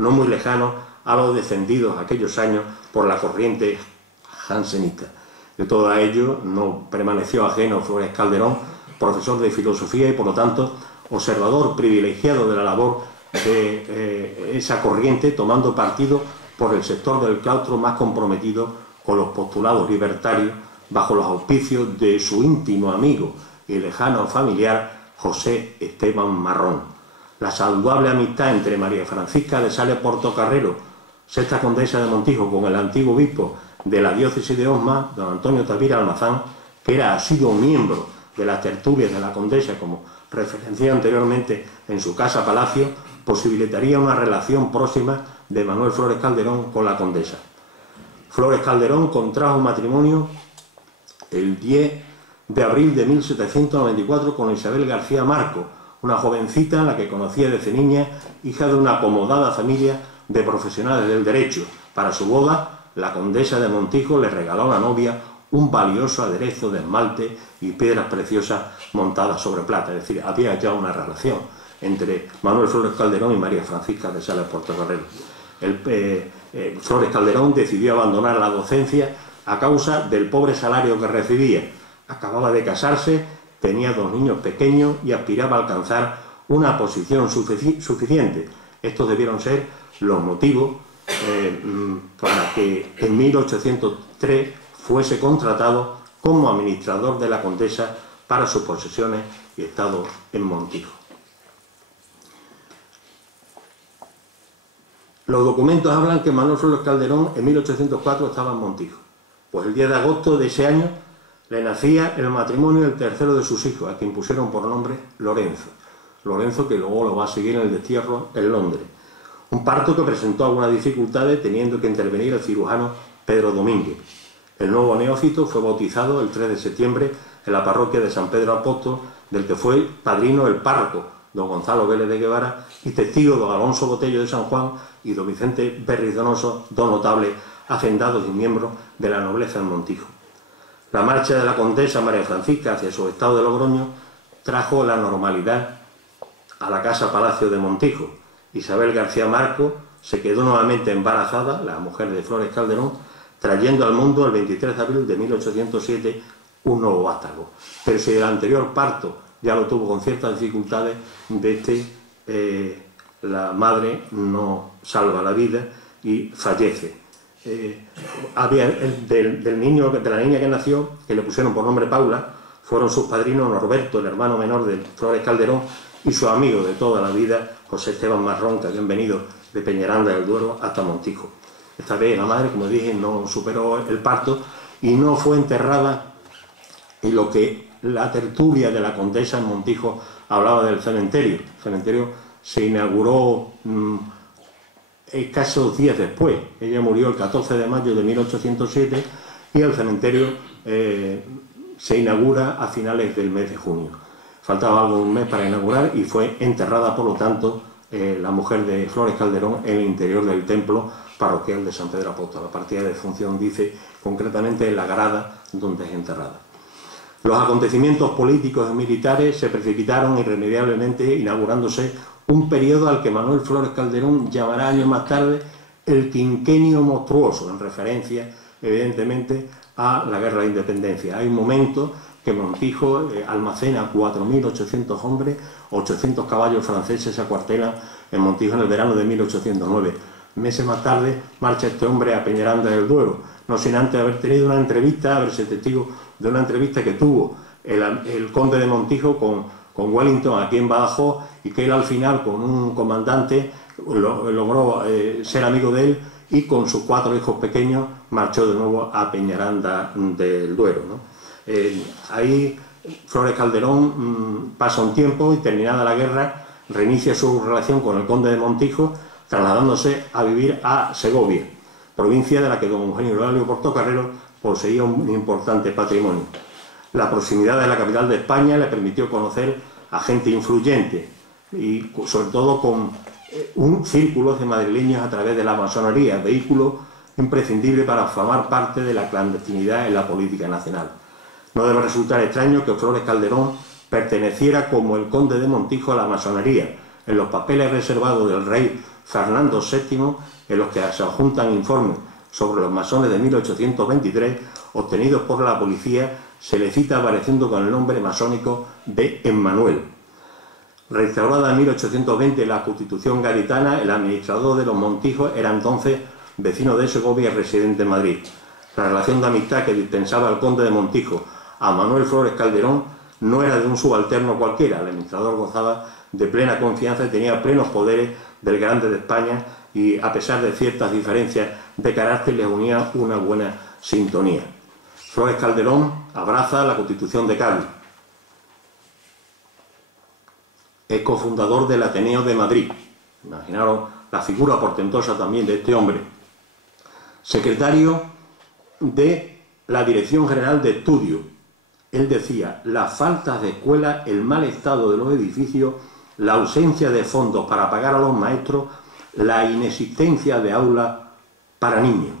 no muy lejanos a los defendidos aquellos años por la corriente jansenista. De todo ello no permaneció ajeno Flores Calderón, profesor de filosofía y por lo tanto observador privilegiado de la labor de esa corriente, tomando partido por el sector del claustro más comprometido con los postulados libertarios bajo los auspicios de su íntimo amigo y lejano familiar José Esteban Marrón. La saludable amistad entre María Francisca de Sales Portocarrero, sexta condesa de Montijo, con el antiguo obispo de la diócesis de Osma, don Antonio Tavira Almazán, que era asiduo miembro de las tertulias de la condesa, como referencié anteriormente en su casa palacio, posibilitaría una relación próxima de Manuel Flores Calderón con la condesa. Flores Calderón contrajo matrimonio el 10 de abril de 1794 con Isabel García Marco, una jovencita a la que conocía desde niña, hija de una acomodada familia de profesionales del derecho. Para su boda, la condesa de Montijo le regaló a la novia un valioso aderezo de esmalte y piedras preciosas montadas sobre plata. Es decir, había ya una relación entre Manuel Flores Calderón y María Francisca de Sales Portocarrero. Flores Calderón decidió abandonar la docencia a causa del pobre salario que recibía. Acababa de casarse, tenía 2 niños pequeños y aspiraba a alcanzar una posición suficiente. Estos debieron ser los motivos para que en 1803 fuese contratado como administrador de la condesa para sus posesiones y estado en Montijo. Los documentos hablan que Manuel Flores Calderón en 1804 estaba en Montijo. Pues el 10 de agosto de ese año le nacía el matrimonio del tercero de sus hijos, a quien pusieron por nombre Lorenzo. Lorenzo, que luego lo va a seguir en el destierro en Londres. Un parto que presentó algunas dificultades, teniendo que intervenir el cirujano Pedro Domínguez. El nuevo neófito fue bautizado el 3 de septiembre en la parroquia de San Pedro Apóstol, del que fue padrino el párroco, don Gonzalo Vélez de Guevara, y testigo don Alonso Botello de San Juan y don Vicente Berriz Donoso, dos notables hacendados y miembros de la nobleza en Montijo. La marcha de la condesa María Francisca hacia su estado de Logroño trajo la normalidad a la casa palacio de Montijo. Isabel García Marco se quedó nuevamente embarazada, la mujer de Flores Calderón, trayendo al mundo el 23 de abril de 1807 un nuevo vástago. Pero si el anterior parto ya lo tuvo con ciertas dificultades, la madre no salva la vida y fallece. Había de la niña que nació, que le pusieron por nombre Paula, fueron sus padrinos Norberto, el hermano menor de Flores Calderón, y su amigo de toda la vida, José Esteban Marrón, que habían venido de Peñaranda del Duero hasta Montijo. Esta vez la madre, como dije, no superó el parto y no fue enterrada en lo que la tertulia de la condesa en Montijo hablaba del cementerio. El cementerio se inauguró escasos días después. Ella murió el 14 de mayo de 1807 y el cementerio se inaugura a finales del mes de junio. Faltaba algo un mes para inaugurar y fue enterrada, por lo tanto, la mujer de Flores Calderón en el interior del templo parroquial de San Pedro Apóstol. La partida de función dice concretamente en la grada donde es enterrada. Los acontecimientos políticos y militares se precipitaron irremediablemente, inaugurándose un periodo al que Manuel Flores Calderón llamará años más tarde el quinquenio monstruoso, en referencia evidentemente a la guerra de independencia. Hay un momento que Montijo almacena 4.800 hombres, 800 caballos franceses se acuartelan en Montijo en el verano de 1809. Meses más tarde marcha este hombre a Peñaranda del Duero, no sin antes haber tenido una entrevista, haberse testigo de una entrevista que tuvo el conde de Montijo con Wellington aquí en Badajoz, y que él al final, con un comandante, logró ser amigo de él, y con sus 4 hijos pequeños marchó de nuevo a Peñaranda del Duero, ¿no? Ahí Flores Calderón pasa un tiempo y, terminada la guerra, reinicia su relación con el conde de Montijo, trasladándose a vivir a Segovia, provincia de la que don Eugenio Eulalia Portocarrero poseía un importante patrimonio. La proximidad de la capital de España le permitió conocer a gente influyente y sobre todo con un círculo de madrileños a través de la masonería, vehículo imprescindible para formar parte de la clandestinidad en la política nacional. No debe resultar extraño que Flores Calderón perteneciera como el conde de Montijo a la masonería. En los papeles reservados del rey Fernando VII, en los que se adjuntan informes sobre los masones de 1823 obtenidos por la policía, se le cita apareciendo con el nombre masónico de Emmanuel. Restaurada en 1820 la Constitución gaditana, el administrador de los Montijos era entonces vecino de Segovia y residente en Madrid. La relación de amistad que dispensaba el conde de Montijo a Manuel Flores Calderón no era de un subalterno cualquiera. El administrador gozaba de plena confianza y tenía plenos poderes del Grande de España, y a pesar de ciertas diferencias de carácter les unía una buena sintonía. Flores Calderón abraza la Constitución de Cádiz. Es cofundador del Ateneo de Madrid. Imaginaros la figura portentosa también de este hombre. Secretario de la Dirección General de Estudio. Él decía: las faltas de escuela, el mal estado de los edificios, la ausencia de fondos para pagar a los maestros, la inexistencia de aulas para niños.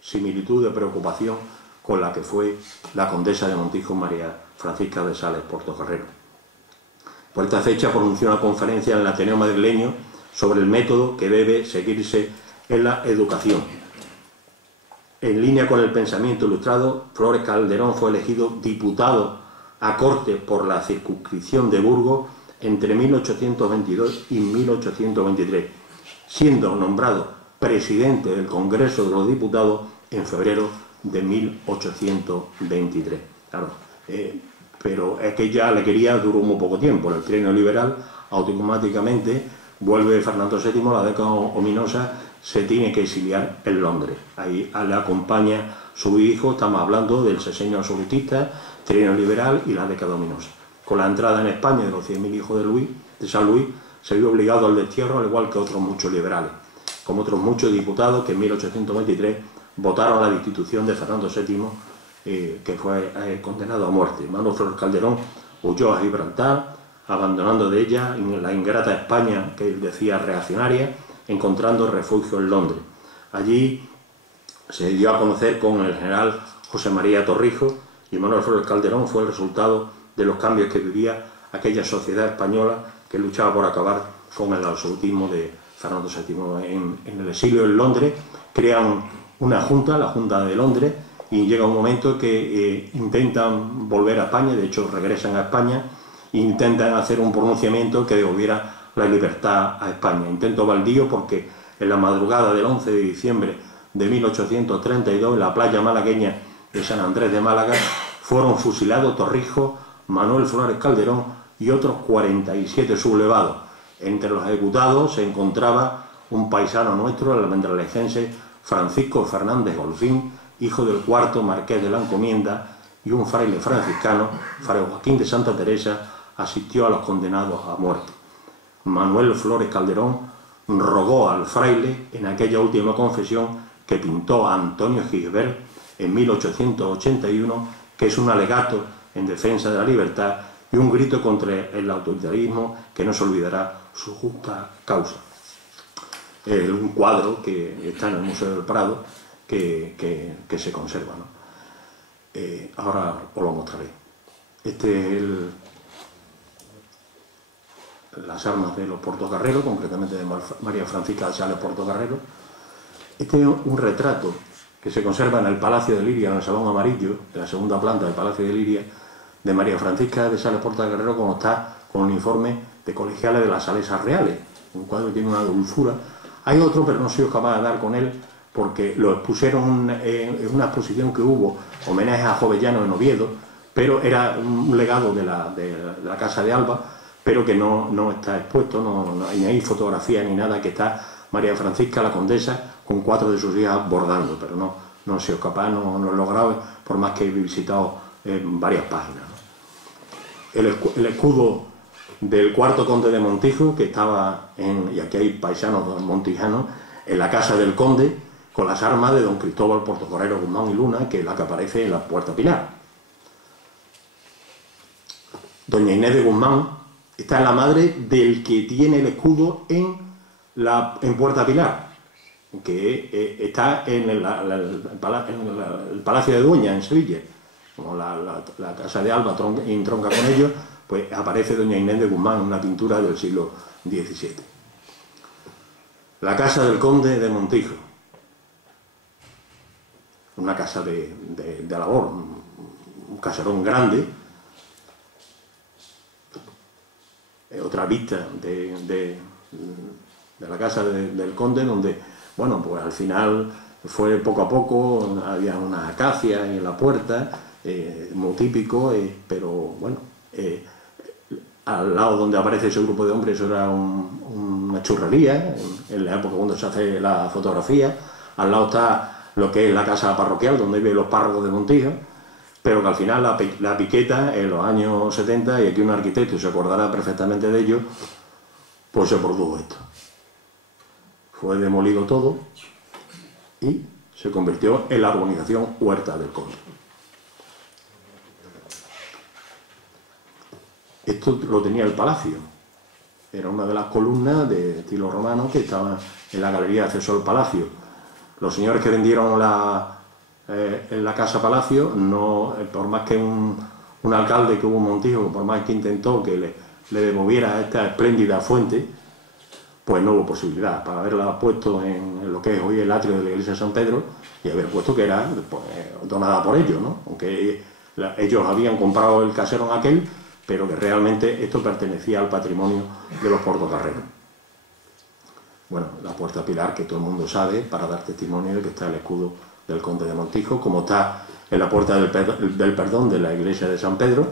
Similitud de preocupación con la que fue la condesa de Montijo, María Francisca de Sales Portocarrero. Por esta fecha pronunció una conferencia en el Ateneo madrileño sobre el método que debe seguirse en la educación. En línea con el pensamiento ilustrado, Flores Calderón fue elegido diputado a Cortes por la circunscripción de Burgos entre 1822 y 1823, siendo nombrado presidente del Congreso de los Diputados en febrero de 1823. Claro, pero es que ya le quería, duró muy poco tiempo. En el trienio liberal, automáticamente vuelve Fernando VII, la década ominosa, se tiene que exiliar en Londres. Ahí le acompaña su hijo, estamos hablando del sexenio absolutista, trienio liberal y la década ominosa. Con la entrada en España de los 100.000 hijos de San Luis, se vio obligado al destierro, al igual que otros muchos liberales, como otros muchos diputados que en 1823 votaron la destitución de Fernando VII, que fue condenado a muerte. Manuel Flores Calderón huyó a Gibraltar, abandonando de ella la ingrata España, que él decía reaccionaria, encontrando refugio en Londres. Allí se dio a conocer con el general José María Torrijos, y Manuel Flores Calderón fue el resultado de los cambios que vivía aquella sociedad española que luchaba por acabar con el absolutismo de Fernando VII. En el exilio en Londres crean una junta, la Junta de Londres, y llega un momento que intentan volver a España, de hecho regresan a España, e intentan hacer un pronunciamiento que devolviera la libertad a España. Intento baldío porque en la madrugada del 11 de diciembre de 1832, en la playa malagueña de San Andrés de Málaga, fueron fusilados Torrijos, Manuel Flores Calderón y otros 47 sublevados. Entre los ejecutados se encontraba un paisano nuestro, el almendralecense Francisco Fernández Golfín, hijo del cuarto marqués de la Encomienda, y un fraile franciscano, Fray Joaquín de Santa Teresa, asistió a los condenados a muerte. Manuel Flores Calderón rogó al fraile en aquella última confesión que pintó a Antonio Gisbert en 1881, que es un alegato en defensa de la libertad y un grito contra el autoritarismo que no se olvidará su justa causa. Un cuadro que está en el Museo del Prado que se conserva, ¿no? Ahora os lo mostraré. Este es las armas de los Portocarrero, concretamente de María Francisca de Sales Portocarrero. Este es un retrato que se conserva en el Palacio de Liria, en el Salón Amarillo, de la segunda planta del Palacio de Liria, de María Francisca de Sales Portocarrero, como está con un uniforme de colegiales de las Salesas Reales. Un cuadro que tiene una dulzura. Hay otro, pero no soy capaz de dar con él, porque lo expusieron en una exposición que hubo, homenaje a Jovellano en Oviedo, pero era un legado de la Casa de Alba, pero que no está expuesto, no hay fotografía ni nada, que está María Francisca, la condesa, con 4 de sus hijas bordando, pero no he sido capaz, no lo he logrado, por más que he visitado varias páginas, ¿no? El escudo del cuarto conde de Montijo, que estaba y aquí hay paisanos montijanos, en la casa del conde, con las armas de don Cristóbal Portocarrero Guzmán y Luna, que es la que aparece en la Puerta Pilar. Doña Inés de Guzmán está en la madre del que tiene el escudo en Puerta Pilar, que está en el Palacio de Dueña, en Sevilla. Como la Casa de Alba entronca con ellos, pues aparece doña Inés de Guzmán en una pintura del siglo XVII. La casa del conde de Montijo, una casa de labor, un caserón grande. Otra vista de la casa del conde, donde, bueno, pues al final fue poco a poco, había una acacia en la puerta, muy típico, pero bueno, al lado donde aparece ese grupo de hombres eso era una churrería, en la época cuando se hace la fotografía. Al lado está lo que es la casa parroquial, donde viven los párrocos de Montijo, pero que al final la piqueta en los años 70, y aquí un arquitecto se acordará perfectamente de ello, pues se produjo esto. Fue demolido todo y se convirtió en la urbanización Huerta del Conde. Esto lo tenía el palacio, era una de las columnas de estilo romano que estaba en la galería de acceso al palacio. Los señores que vendieron en la casa palacio, no, por más que un alcalde que hubo en Montijo, por más que intentó que le devolviera esta espléndida fuente, pues no hubo posibilidad para haberla puesto en lo que es hoy el atrio de la iglesia de San Pedro y haber puesto que era pues, donada por ellos, ¿no? Aunque ellos habían comprado el caserón aquel, pero que realmente esto pertenecía al patrimonio de los portocarreros. Bueno, la puerta pilar que todo el mundo sabe para dar testimonio de que está el escudo del conde de Montijo, como está en la puerta del perdón de la iglesia de San Pedro.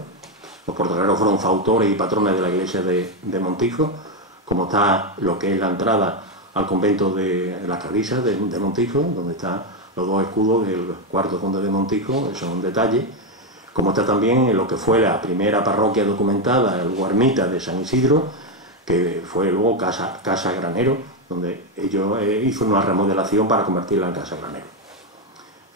Los portocarreros fueron fautores y patrones de la iglesia de Montijo, como está lo que es la entrada al convento de la Clarisas de Montijo, donde están los dos escudos del cuarto conde de Montijo, eso es un detalle, como está también en lo que fue la primera parroquia documentada, el Ermita de San Isidro, que fue luego casa granero, donde ellos hizo una remodelación para convertirla en casa granero.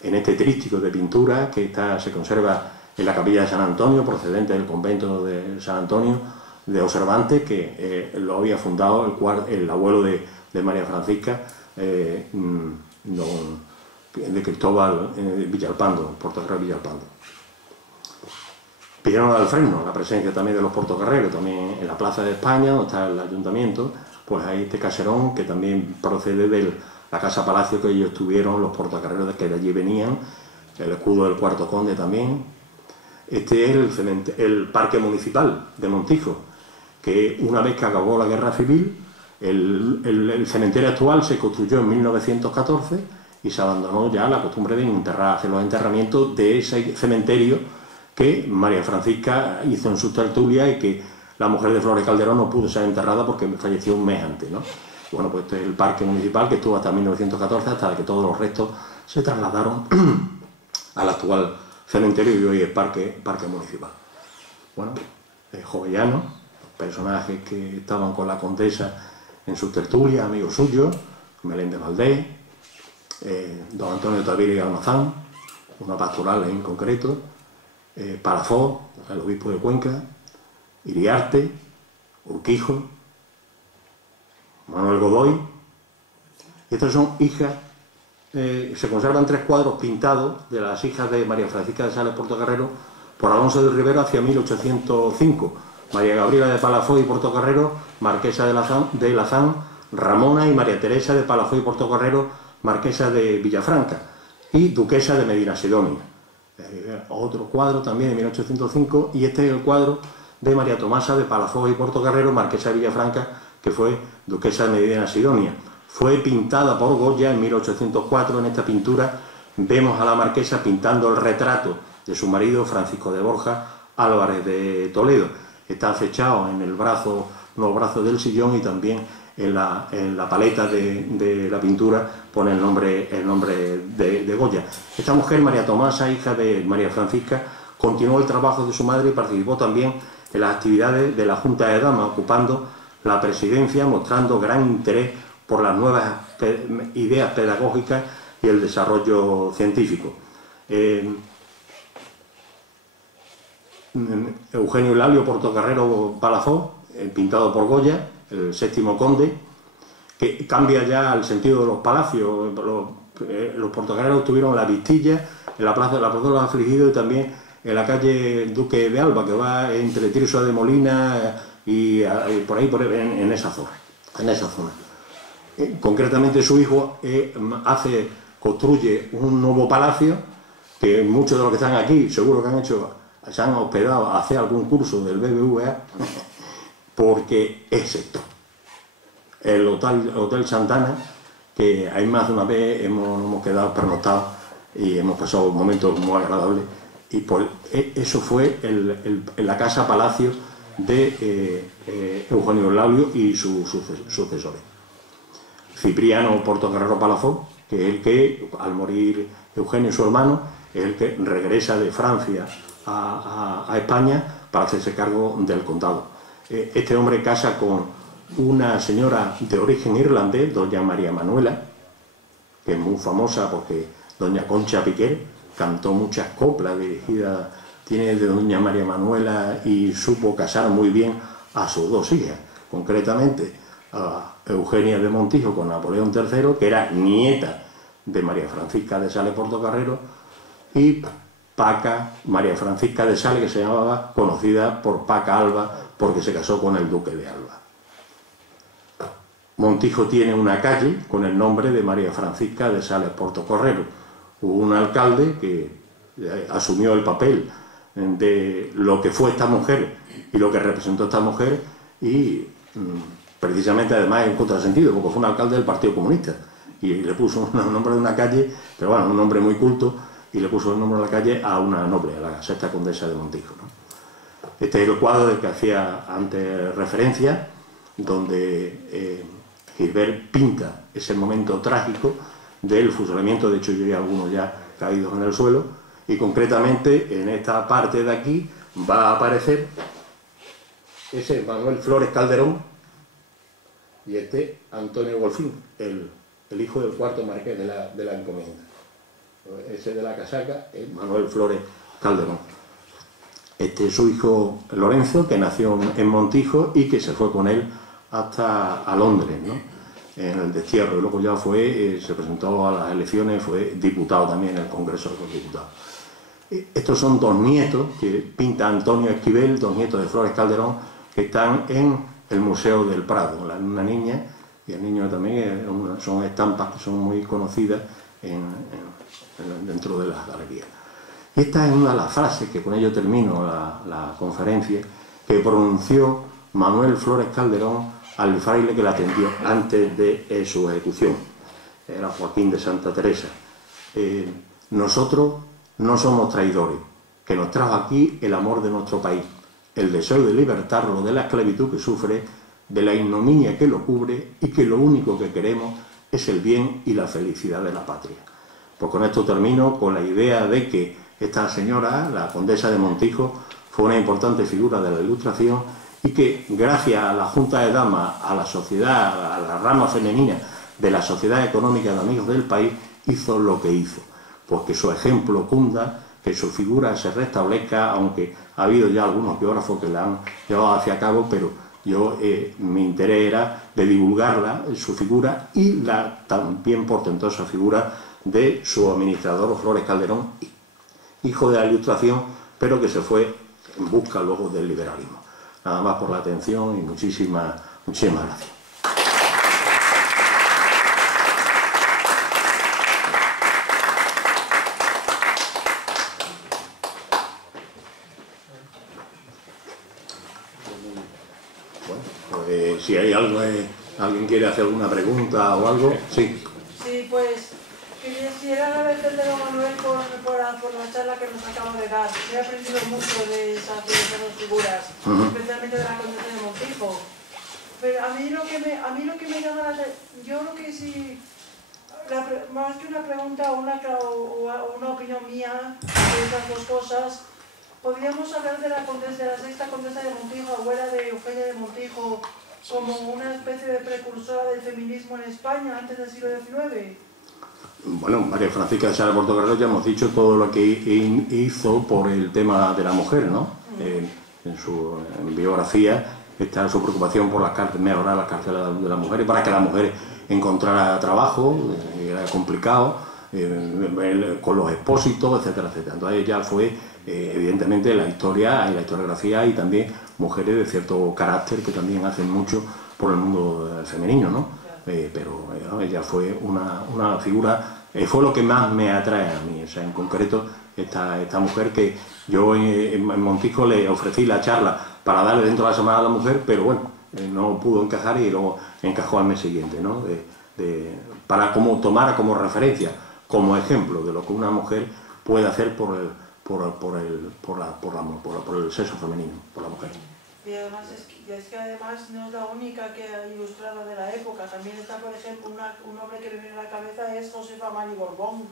En este tríptico de pintura que se conserva en la capilla de San Antonio, procedente del convento de San Antonio de Observantes, que lo había fundado el abuelo de María Francisca, de Cristóbal Villalpando, Portocarrero Villalpando. Pidieron al freno la presencia también de los portocarreros, también en la Plaza de España, donde está el ayuntamiento, pues hay este caserón que también procede de la casa palacio que ellos tuvieron, los portocarreros que de allí venían, el escudo del cuarto conde también. Este es el parque municipal de Montijo, que una vez que acabó la guerra civil, el cementerio actual se construyó en 1914 y se abandonó ya la costumbre de hacer los enterramientos de ese cementerio que María Francisca hizo en su tertulia y que la mujer de Flores Calderón no pudo ser enterrada porque falleció un mes antes, ¿no? Y bueno, pues este es el parque municipal que estuvo hasta 1914, hasta que todos los restos se trasladaron al actual cementerio y hoy es parque municipal. Bueno, Jovellanos, personajes que estaban con la condesa en su tertulia, amigos suyos, Meléndez Valdés, don Antonio Tavira y Almazán, una pastoral en concreto, Palafós, el obispo de Cuenca, Iriarte, Urquijo, Manuel Godoy. Y estas son hijas, se conservan 3 cuadros pintados de las hijas de María Francisca de Sales Portocarrero por Alonso de Rivero hacia 1805. María Gabriela de Palafós y Portocarrero, marquesa de Lazán, Ramona y María Teresa de Palafós y Portocarrero, marquesa de Villafranca y duquesa de Medina Sidonia. Otro cuadro también de 1805, y este es el cuadro de María Tomasa de Palafós y Portocarrero, marquesa de Villafranca, que fue duquesa de Medina Sidonia. Fue pintada por Goya en 1804. En esta pintura vemos a la marquesa pintando el retrato de su marido Francisco de Borja Álvarez de Toledo. Está fechado en el brazo, los brazos del sillón, y también en la paleta de la pintura pone el nombre de Goya. Esta mujer, María Tomasa, hija de María Francisca, continuó el trabajo de su madre y participó también en las actividades de la Junta de Damas, ocupando la presidencia, mostrando gran interés por las nuevas ideas pedagógicas y el desarrollo científico. Eugenio Eulalio Portocarrero Palafós, pintado por Goya, el 7º conde, que cambia ya el sentido de los palacios. Los portocarreros tuvieron la Vistilla, en la plaza de los Afligidos, y también en la calle Duque de Alba, que va entre Tirso de Molina y por ahí, en esa zona. Concretamente su hijo construye un nuevo palacio, que muchos de los que están aquí seguro que se han hospedado a hacer algún curso del BBVA, porque es esto. El Hotel Santana, que hay más de una vez hemos quedado pernoctados y hemos pasado momentos muy agradables, y eso fue la casa palacio de Eugenio Eulalia y sus sucesores. Cipriano Portocarrero Palafón, que es el que, al morir Eugenio, su hermano, es el que regresa de Francia a España para hacerse cargo del condado. Este hombre casa con una señora de origen irlandés, doña María Manuela, que es muy famosa porque doña Concha Piquer cantó muchas coplas dirigidas, tiene de doña María Manuela, y supo casar muy bien a sus dos hijas, concretamente a Eugenia de Montijo con Napoleón III, que era nieta de María Francisca de Sales Portocarrero, y Paca, María Francisca de Sales, que se llamaba, conocida por Paca Alba, porque se casó con el duque de Alba. Montijo tiene una calle con el nombre de María Francisca de Sales Portocarrero. Hubo un alcalde que asumió el papel de lo que fue esta mujer y lo que representó esta mujer, y precisamente además en contrasentido, porque fue un alcalde del Partido Comunista y le puso un nombre de una calle, pero bueno, un nombre muy culto, y le puso el nombre de la calle a una noble, a la sexta condesa de Montijo, ¿no? Este es el cuadro del que hacía antes referencia, donde Gilbert pinta ese momento trágico del fusilamiento. De hecho, yo vi algunos ya caídos en el suelo, y concretamente en esta parte de aquí va a aparecer ese Manuel Flores Calderón y este Antonio Golfín, el hijo del cuarto marqués de la encomienda. Ese de la casaca es Manuel Flores Calderón. Este es su hijo Lorenzo, que nació en Montijo y que se fue con él hasta a Londres, ¿no?, en el destierro, y luego ya se presentó a las elecciones, fue diputado también en el Congreso de los Diputados. Estos son dos nietos que pinta Antonio Esquivel, dos nietos de Flores Calderón, que están en el Museo del Prado, una niña y el niño también. Son estampas que son muy conocidas dentro de las galerías. Y esta es una de las frases que con ello termino la conferencia, que pronunció Manuel Flores Calderón al fraile que la atendió antes de su ejecución. Era Joaquín de Santa Teresa. Nosotros no somos traidores, que nos trajo aquí el amor de nuestro país, el deseo de libertarlo de la esclavitud que sufre, de la ignominia que lo cubre, y que lo único que queremos es el bien y la felicidad de la patria. Pues con esto termino, con la idea de que esta señora, la condesa de Montijo, fue una importante figura de la Ilustración, y que gracias a la Junta de Damas, a la sociedad, a la rama femenina de la Sociedad Económica de Amigos del País, hizo lo que hizo. Pues que su ejemplo cunda, que su figura se restablezca, aunque ha habido ya algunos biógrafos que la han llevado hacia cabo, pero mi interés era de divulgarla, su figura, y la también portentosa figura de su administrador Flores Calderón, hijo de la Ilustración, pero que se fue en busca luego del liberalismo. Nada más por la atención y muchísimas gracias. Bueno, pues si hay algo, alguien quiere hacer alguna pregunta o algo, sí. Sí, pues quisiera agradecerle a don Manuel por la charla que nos acaba de dar. He aprendido mucho de esas dos figuras, especialmente de la condesa de Montijo. Pero a mí lo que me llama la atención, yo creo que sí, más que una pregunta o una opinión mía de estas dos cosas, podríamos hablar de la sexta condesa de Montijo, abuela de Eugenia de Montijo, como una especie de precursora del feminismo en España antes del siglo XIX. Bueno, María Francisca de Sales Portocarrero, ya hemos dicho todo lo que hizo por el tema de la mujer, ¿no? En su biografía está su preocupación por mejorar las cárceles de las mujeres, para que la mujer encontrara trabajo, era complicado, con los expósitos, etcétera, etcétera. Entonces ella fue, evidentemente, la historia y la historiografía, y también mujeres de cierto carácter que también hacen mucho por el mundo femenino, ¿no? pero ella fue una figura, fue lo que más me atrae a mí, o sea, en concreto esta mujer que yo en Montijo le ofrecí la charla para darle dentro de la Semana a la Mujer, pero bueno, no pudo encajar y luego encajó al mes siguiente, ¿no? Para tomar como referencia, como ejemplo de lo que una mujer puede hacer por el sexo femenino, por la mujer. Y además es que además no es la única que ha ilustrado de la época, también está, por ejemplo, un nombre que me viene a la cabeza es Josefa Mari Borbón.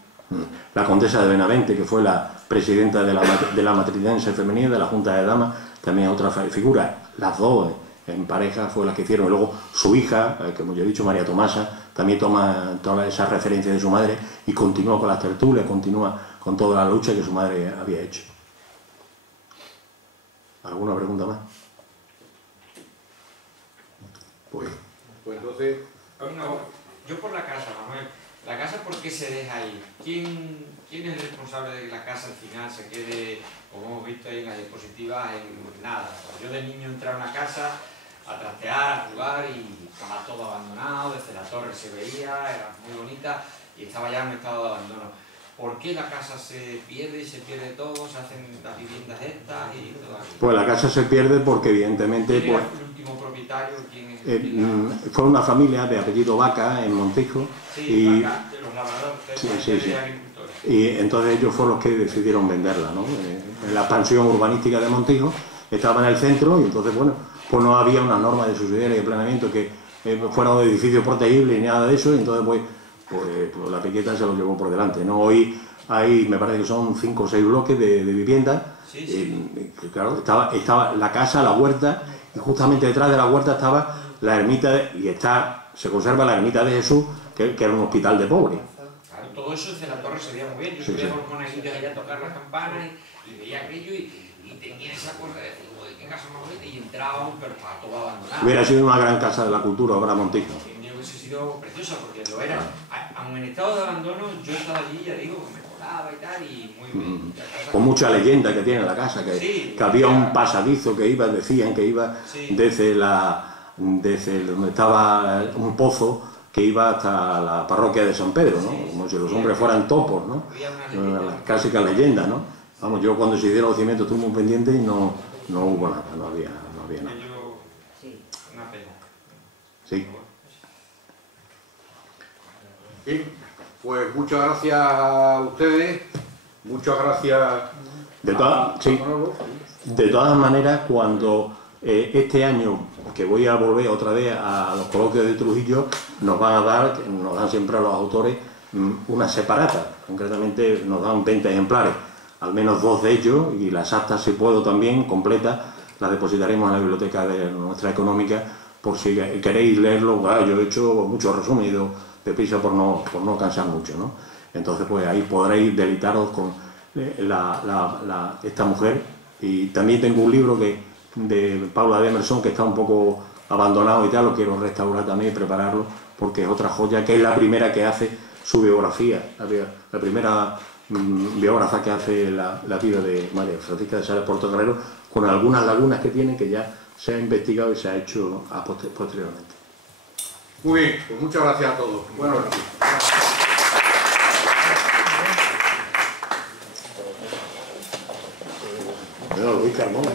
La condesa de Benavente, que fue la presidenta de la Matridense Femenina, de la Junta de Damas, también otra figura. Las dos en pareja fue la que hicieron. Y luego su hija, como yo he dicho, María Tomasa, también toma toda esa referencia de su madre y continúa con las tertulias, continúa con toda la lucha que su madre había hecho. ¿Alguna pregunta más? Pues entonces... No, yo por la casa, Manuel. ¿La casa por qué se deja ahí? ¿Quién es el responsable de que la casa al final se quede, como hemos visto ahí en la diapositiva, en nada? Yo de niño entré a una casa a trastear, a jugar y estaba todo abandonado, desde la torre se veía, era muy bonita y estaba ya en un estado de abandono. ¿Por qué la casa se pierde y se pierde todo? ¿Se hacen las viviendas estas y todo aquello? Pues la casa se pierde porque evidentemente... ¿Quién era el último propietario? ¿Quién es? Fue una familia de apellido Vaca en Montijo. Sí, y, Vaca, de los labradores, sí. Y entonces ellos fueron los que decidieron venderla, ¿no? En la expansión urbanística de Montijo estaba en el centro y entonces, bueno, pues no había una norma de subsidiariedad y de planeamiento que fueran edificios protegibles ni nada de eso, y entonces pues la Piqueta se lo llevó por delante, ¿no? Hoy hay, me parece que son 5 o 6 bloques de viviendas. Sí. Claro, estaba la casa, la huerta, y justamente detrás de la huerta estaba la ermita, se conserva la ermita de Jesús, que era un hospital de pobres. Claro, todo eso desde la torre se veía muy bien. Yo subía por los monaguillos allá a tocar las campanas y veía aquello y tenía esa cosa de decir, uy, qué casa más bonita, y entrábamos, pero estaba todo abandonado. Hubiera sido una gran casa de la cultura, ahora Montijo. Hubiese sido preciosa porque lo era. Aun en estado de abandono, yo estaba allí, ya digo, mejoraba y tal, y muy bien. Con mucha leyenda que tiene la casa, que había un pasadizo que iba, decían que iba desde donde estaba un pozo que iba hasta la parroquia de San Pedro, ¿no? Como si los hombres fueran topos, ¿no? Una clásica leyenda, ¿no? Vamos, yo cuando se hicieron los cimientos estuve muy pendiente y no hubo nada, no había nada. Una pena. Sí. Bien, pues muchas gracias a ustedes, muchas gracias De todas maneras, cuando este año, que voy a volver otra vez a los coloquios de Trujillo, nos dan siempre a los autores una separata, concretamente nos dan 20 ejemplares, al menos 2 de ellos, y las actas, si puedo también, completas, las depositaremos en la biblioteca de nuestra económica, por si queréis leerlo. Yo he hecho muchos resúmenes deprisa por no cansar mucho, ¿no? Entonces pues ahí podréis deleitaros con esta mujer. Y también tengo un libro de Paula de Emerson que está un poco abandonado y tal, lo quiero restaurar también y prepararlo, porque es otra joya, que es la primera que hace su biografía, la primera biógrafa que hace la vida de María Francisca de Sales Portocarrero, con algunas lagunas que tiene, que ya se ha investigado y se ha hecho posteriormente. Muy bien, pues muchas gracias a todos. Buenas noches. Luis Carmona.